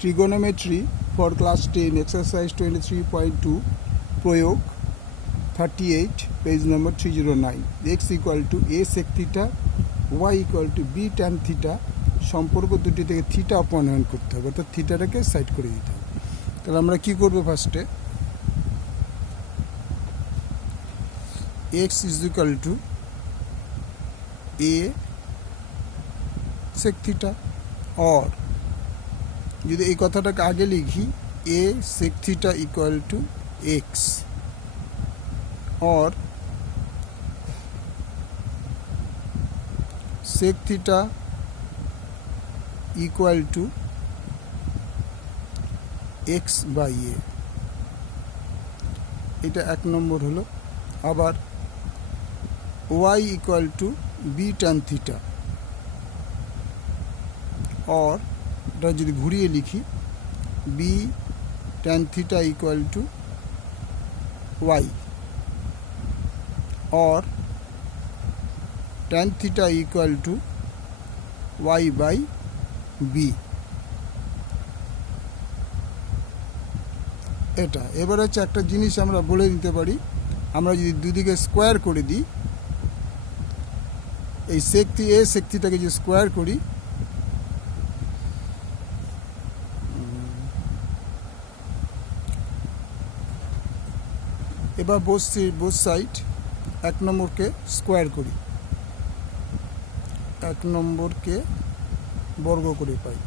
Trigonometry for class ten exercise twenty three point two প্রয়োগ thirty eight page number three zero nine x equal to a sec theta y equal to b tan theta সম্পর্ক দুটি থেকে theta অপনয়ন করতে হবে, অর্থাৎ থিটাটাকে side করে দিতে হবে। তাহলে আমরা কি করব ফার্স্টে x is equal to a sec theta or যদি এই কথাটাকে আগে লিখি a sec theta equal to x or sec theta equal to x by a. এটা এক নম্বর হলো। আবার y equal to b tan theta, or এটা যদি ঘুরিয়ে লিখি b tan theta equal to y or tan theta equal to y by b. এটা, এবার হচ্ছে একটা জিনিস আমরা বলে দিতে পারি। আমরা যদি দুদিকে স্কোয়ার করে দিই, এই শক্তি এ শক্তিটাকে যদি স্কোয়ার করি এবার বোস বোস সাইড এক নম্বরকে স্কোয়ার করি। এক নম্বরকে বর্গ করে পাই।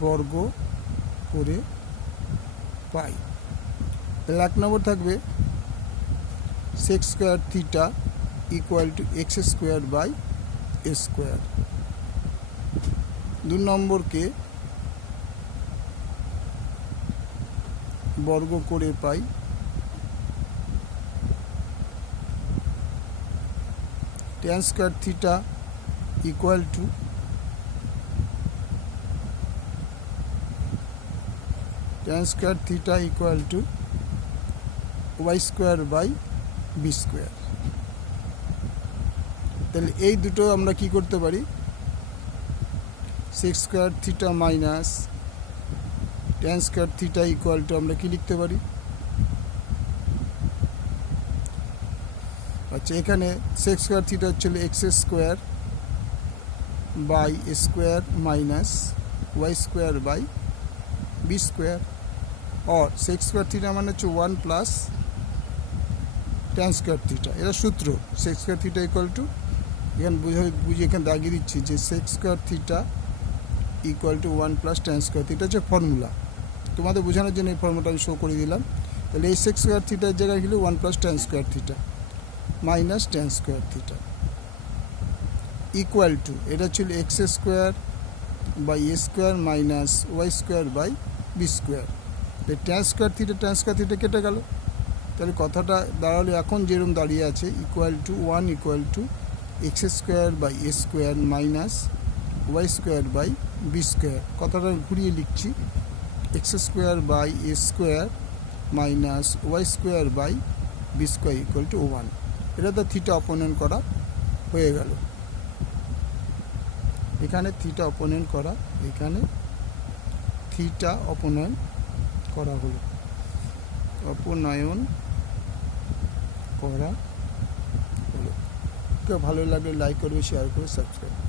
বর্গ করে পাই। তাহলে এক নম্বর থাকবে sec square theta equal to x square by a square দু নম্বরকে বর্গ করে পাই tan square theta equal to tan square theta equal to y square by b square তাহলে এই দুটো আমরা কি করতে পারি sec square theta minus tan square theta equal to আমরা কি লিখতে পারি আচ্ছা এখানে সেক্স স্কোয়ার থিটা হচ্ছিল x square by square minus y square by b square or sec square theta মানে হচ্ছে one plus tan square theta এটা সূত্র sec square theta equal to এখানে বুঝে বুঝে এখানে দাগিয়ে দিচ্ছি যে sec square theta equal to one plus tan square theta হচ্ছে ফর্মুলা তোমাদের বোঝানোর জন্য এই ফর্মুলাটা আমি শো করে দিলাম। তাহলে এই সেক্স স্কোয়ার থিটার জায়গায় গেলে one plus tan square theta minus tan square theta equal to এটা ছিল x square by a square minus y square by b square tan square theta tan square theta কেটে গেল। তাহলে কথাটা দাঁড়াল এখন যেরকম দাঁড়িয়ে আছে equal to one equal to x square by a square minus y square by b square কথাটা ঘুরিয়ে লিখছি। X square by a square minus y square by b square equal to one এটা তো থিটা অপোনেন্ট করা হয়ে গেল। এখানে theta opponent করা, এখানে থিটা অপনয়ন করা হলো। অপনয়ন করা হলো। কেউ ভালো লাগলে লাইক করবে শেয়ার করবে সাবস্ক্রাইব